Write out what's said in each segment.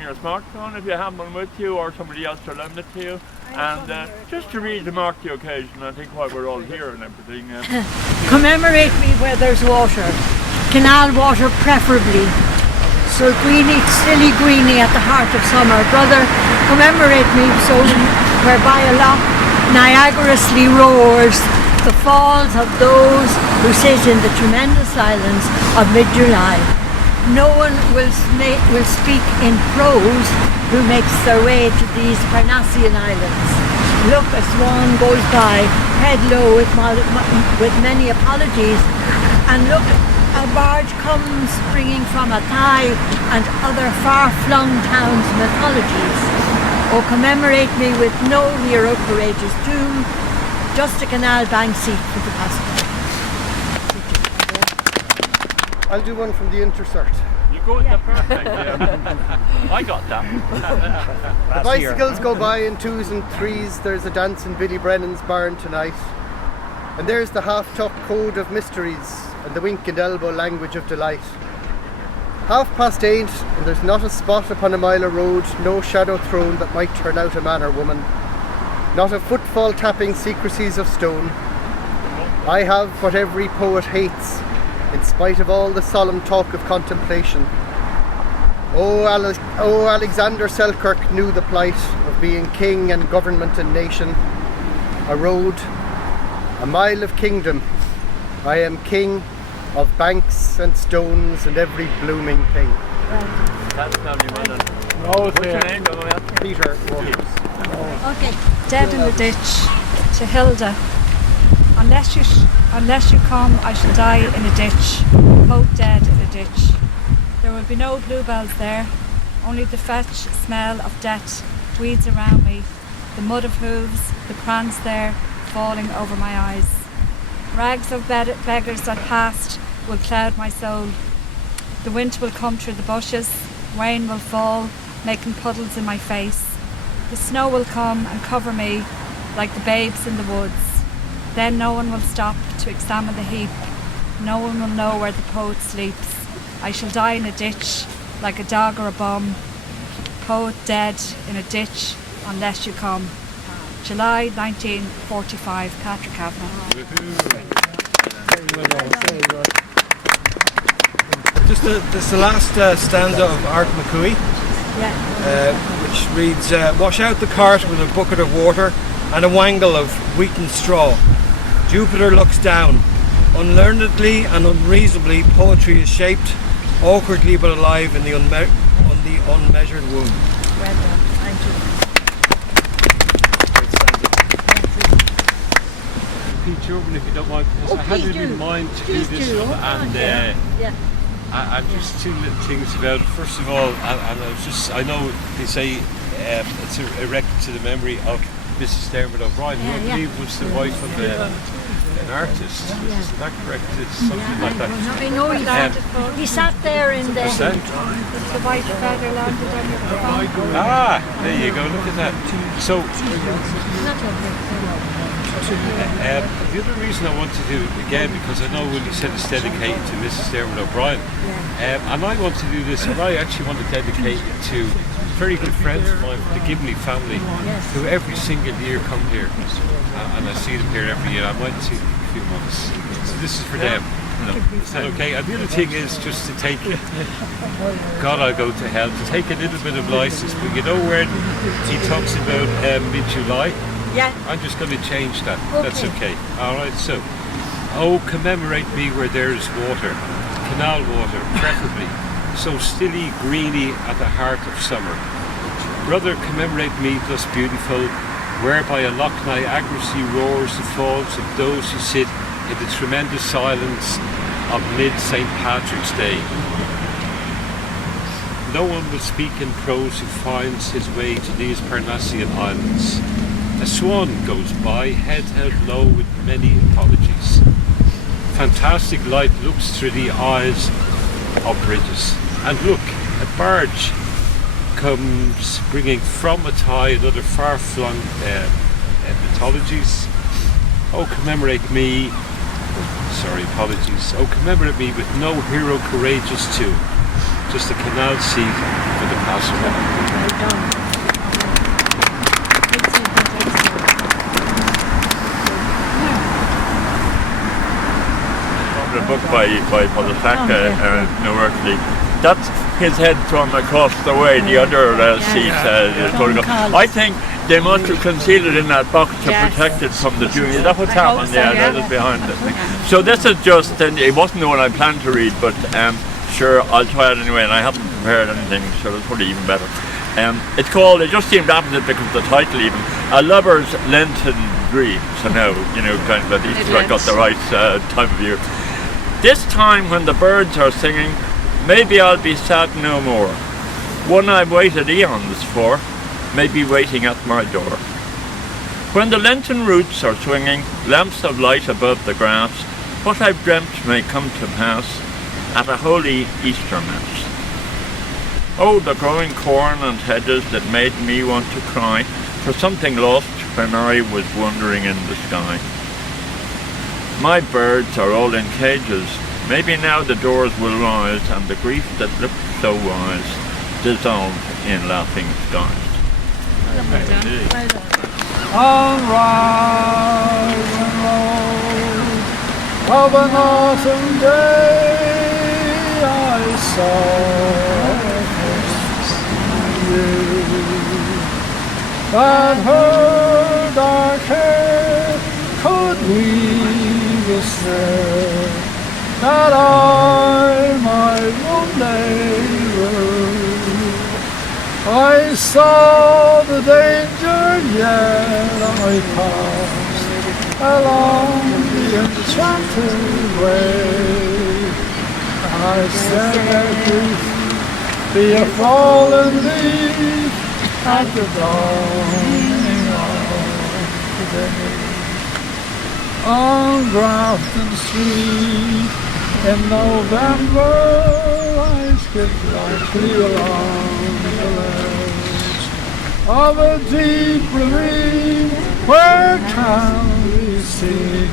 Your smartphone if you have one with you, or somebody else to lend it to you, and just to read to mark the occasion. I think why we're all here and everything. Commemorate me where there's water, canal water preferably. So greeny, silly greeny at the heart of summer. Brother, commemorate me so whereby a loch Niagarously roars the falls of those who sit in the tremendous silence of mid-July. No one will speak in prose who makes their way to these Parnassian islands. Look, a swan goes by, head low with many apologies, and look, a barge comes springing from Athy and other far-flung towns' mythologies. Oh, commemorate me with no hero courageous tomb, just a canal bank seat for the passenger. I'll do one from the Intercert. You got that perfect. Yeah. I got that. The bicycles go by in twos and threes. There's a dance in Billy Brennan's barn tonight. And there's the half-tuck code of mysteries and the wink and elbow language of delight. 8:30 and there's not a spot upon a mile of road, no shadow thrown that might turn out a man or woman. Not a footfall tapping secrecies of stone. I have what every poet hates, in spite of all the solemn talk of contemplation. Oh, Alexander Selkirk knew the plight of being king and government and nation. A road, a mile of kingdom. I am king of banks and stones and every blooming thing. That's family man. What's your name? Peter. Okay. Dead in the ditch, to Hilda. Unless you come, I shall die in a ditch, both dead in a ditch. There will be no bluebells there, only the fetch smell of death, weeds around me, the mud of hooves, the prance there, falling over my eyes. Rags of beggars that passed will cloud my soul. The wind will come through the bushes, rain will fall, making puddles in my face. The snow will come and cover me like the babes in the woods. Then no one will stop to examine the heap. No one will know where the poet sleeps. I shall die in a ditch, like a dog or a bum. Poet dead in a ditch, unless you come. July 1945, Patrick Kavanagh. This is the last stanza of Art McCooey, which reads, wash out the cart with a bucket of water and a wangle of wheaten straw. Jupiter looks down. Unlearnedly and unreasonably, poetry is shaped, awkwardly but alive in the unmeasured womb. Well done, thank you. Pete Urban, if you don't mind, because I had it in mind to do this one, and just two little things about it. First of all, I know they say it's a record to the memory of Mrs. Dermot O'Brien, who I believe was the wife of an artist. Is that correct? It's something like that. I know he sat there in the white feather landed on your phone. There you go, look at that. So, the other reason I want to do it again, because I know when you said it's dedicated to Mrs. Dermot O'Brien, and I want to do this, and I actually want to dedicate it to very good friends of mine, the Gibney family, who every single year come here, and I see them here every year. I might see them in a few months. So this is for them. Is that okay? And the other thing is just to take, God I'll go to hell, to take a little bit of license, but you know where he talks about mid-July? Yeah. I'm just going to change that. That's okay. Alright, so, oh, commemorate me where there is water, canal water, preferably, so stilly, greeny at the heart of summer. Brother, commemorate me thus beautiful, whereby a Loch Niagarously roars the falls of those who sit in the tremendous silence of mid-St. Patrick's Day. No one will speak in prose who finds his way to these Parnassian islands. A swan goes by, head held low with many apologies. Fantastic light looks through the eyes of bridges. And look, a barge comes bringing from Athy and other far-flung mythologies. Oh, commemorate me, apologies. Oh, commemorate me with no hero courageous too. just a canal seat for the passenger. The book by Polisaka University. That's his head thrown across the way. The other seat is going to go. I think they must have concealed it in that box to protect it from the Jews. Is that what's happened? That is behind this thing. So this is just, it wasn't the one I planned to read, but sure, I'll try it anyway, and I haven't prepared anything, so it's probably even better. It's called, it just seemed opposite because of the title even, A Lover's Lenten Dream. So now, kind of at least I got the right time of year. This time when the birds are singing, maybe I'll be sad no more. One I've waited eons for, may be waiting at my door. When the Lenten roots are swinging, lamps of light above the grass, what I've dreamt may come to pass at a holy Easter Mass. Oh, the growing corn and hedges that made me want to cry for something lost when I was wandering in the sky. My birds are all in cages. Maybe now the doors will rise and the grief that looked so wise dissolve in laughing skies. On Rising Road of an autumn day, I saw you, but her dark hair could weave a snare that I might one day rue. I saw the danger, yet I passed along the enchanted way. I said that grief be a fallen leaf at the dawning of the day. On Grafton Street in November, I skipped lightly along the ledge of a deep ravine where can be seen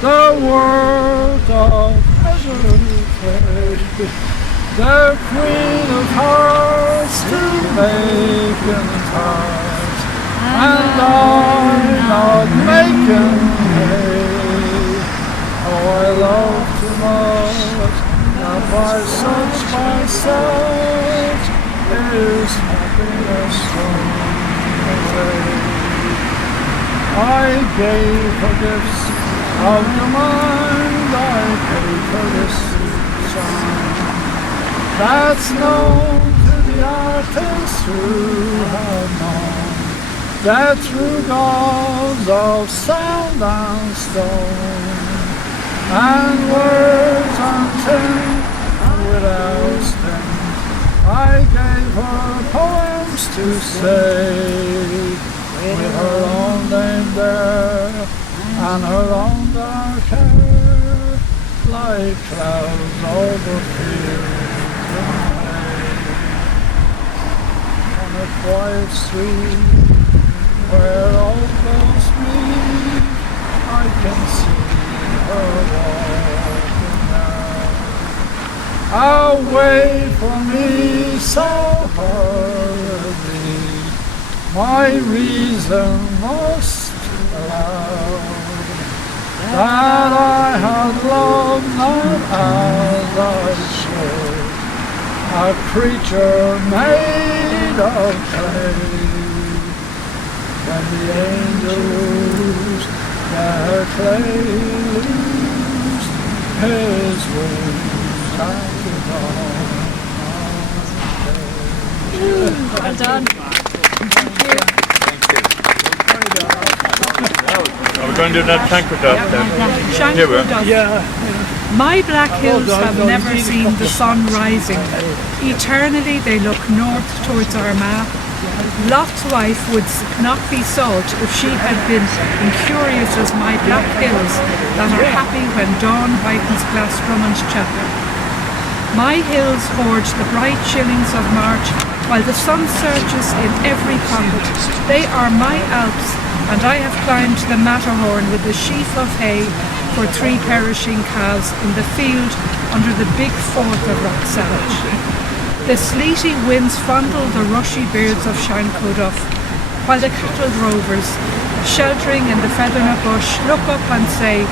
the world of pleasure. The Queen of Hearts still making hearts, and I'm not making hay. Oh, I love too much, not by such myself is happiness thrown away. I gave her gifts of the mind, I gave her this song that's known to the artists who have known that through gods of sound and stone and words until without stem, I gave her poems to say, with her own name there and her own dark hair, like clouds over fields. On a quiet street where all bells meet, I can see her walking now, away from me so hurriedly. My reason must allow that I had loved not as I should, a creature made of clay. When the angels their clay loosed, his wings and dawn. Well done. Are we going to do that Shankar then? Here we are. My black hills have never seen the sun rising. Eternally they look north towards Armagh. Lot's wife would not be salt if she had been incurious as my black hills that are happy when dawn whitens Glasdrummond chapel. My hills hoard the bright shillings of March while the sun searches in every pocket. They are my Alps, and I have climbed the Matterhorn with a sheaf of hay for 3 perishing calves in the field under the big fort of Rocksalage. The sleety winds fondle the rushy beards of Shancoduff, while the cattle drovers, sheltering in the feathernut bush, look up and say,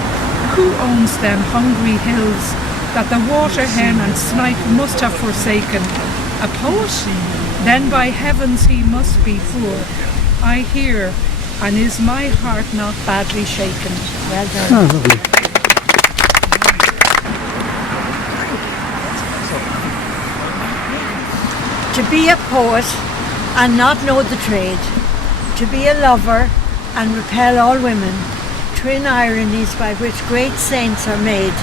who owns them hungry hills that the water hen and snipe must have forsaken? A poet? Then by heavens he must be poor. I hear, and is my heart not badly shaken? Well done. To be a poet and not know the trade, to be a lover and repel all women, twin ironies by which great saints are made,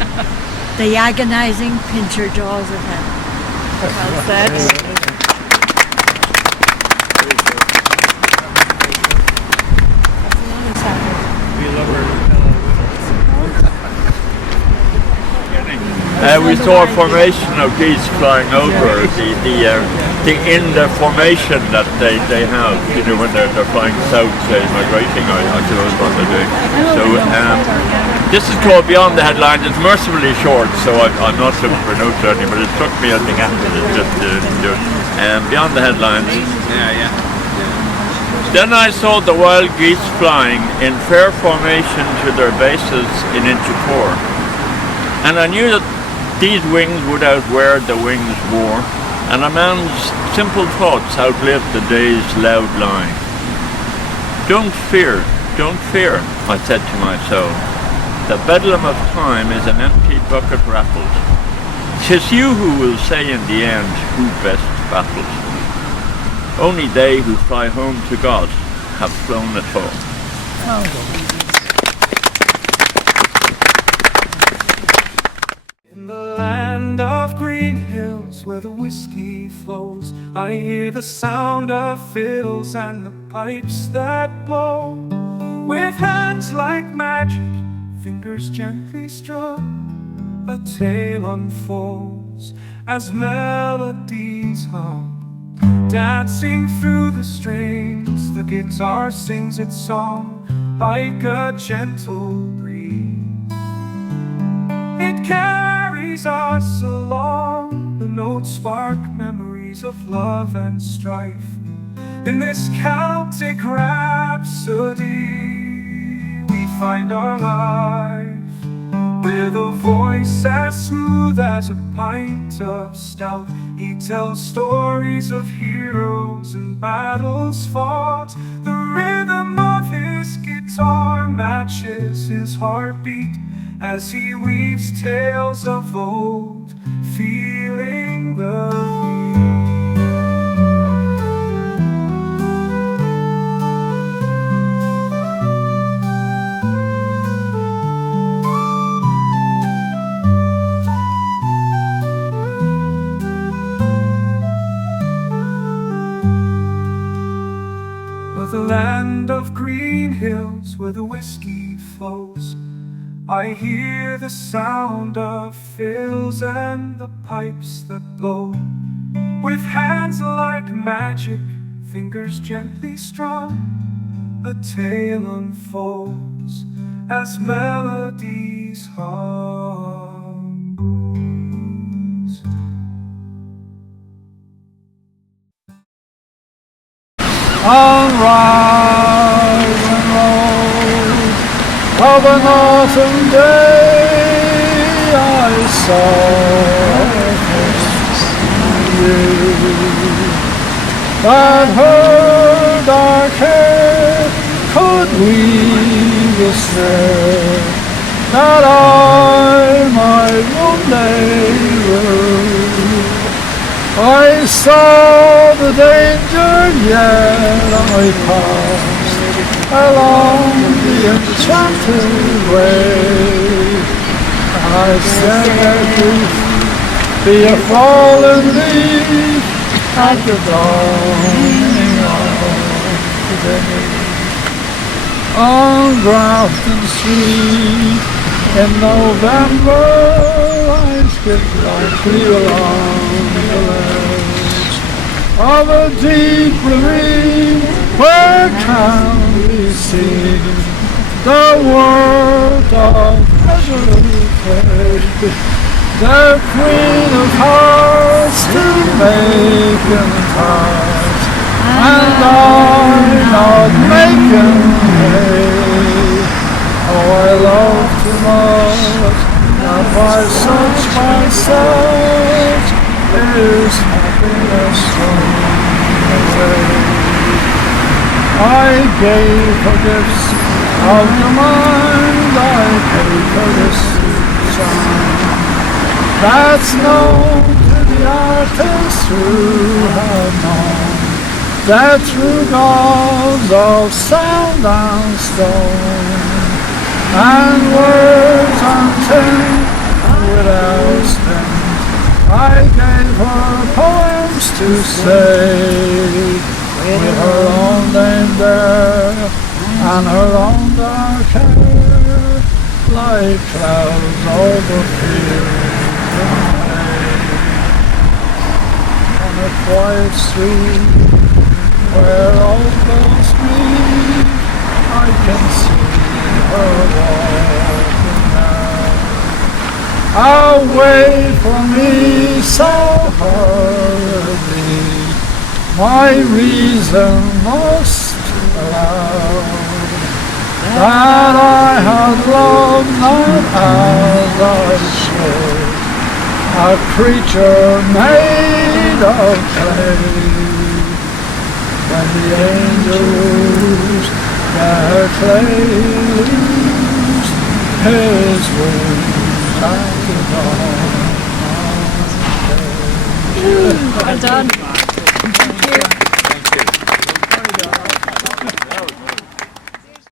the agonizing pincher jaws of hell. Well said. We saw a formation of geese flying over in the formation that they have, you know, when they're flying south, say, migrating, I suppose what they're doing. So this is called Beyond the Headlines. It's mercifully short, so I'm not looking for notes or anything, but it struck me, I think, after this, just Beyond the Headlines. Then I saw the wild geese flying in fair formation to their bases in inch four, and I knew that these wings would outwear the wings wore, and a man's simple thoughts outlived the day's loud lying. Don't fear, I said to my soul. The bedlam of time is an empty bucket rattled. 'Tis you who will say in the end who best battles. Only they who fly home to God have flown at all. In the land of green hills where the whiskey flows, I hear the sound of fiddles and the pipes that blow. With hands like magic, fingers gently strum, a tale unfolds as melodies hum. Dancing through the strings, the guitar sings its song like a gentle breeze. It carries us along, the notes spark memories of love and strife. In this Celtic rhapsody, we find our life, with a voice as smooth as a pint of stout. He tells stories of heroes and battles fought. The rhythm of his guitar matches his heartbeat as he weaves tales of old, feeling the beat. The land of green hills where the whiskey flows, I hear the sound of fills and the pipes that blow. With hands like magic, fingers gently strung, a tale unfolds as melodies hum. On Ryland Road of an autumn day, I saw you that her dark hair could weave a snare that I might one day rue. I saw the danger, yet I passed along the enchanted way. I said there could be a fallen leaf at the dawning of the day. On Grafton Street in November, I skipped lightly along the ledge of a deep ravine where can be seen the world of pleasure. the Queen of Hearts to making hearts, and I'm not making hay. Oh, I love too much, and by such myself is happiness from away. I gave her gifts of the mind, I paid for this song that's known to the artists who have known that through gods of sound and stone and words and tin without sting, I gave her poems to say, with her own name there and her own dark hair, like clouds over fields and hay. On a quiet street where all girls meet, I can see her walking now, away from me so hurriedly. My reason must allow that I had loved not as I should, a creature made of clay. When the angels their clay loosed, his wings and the dawn. Well done.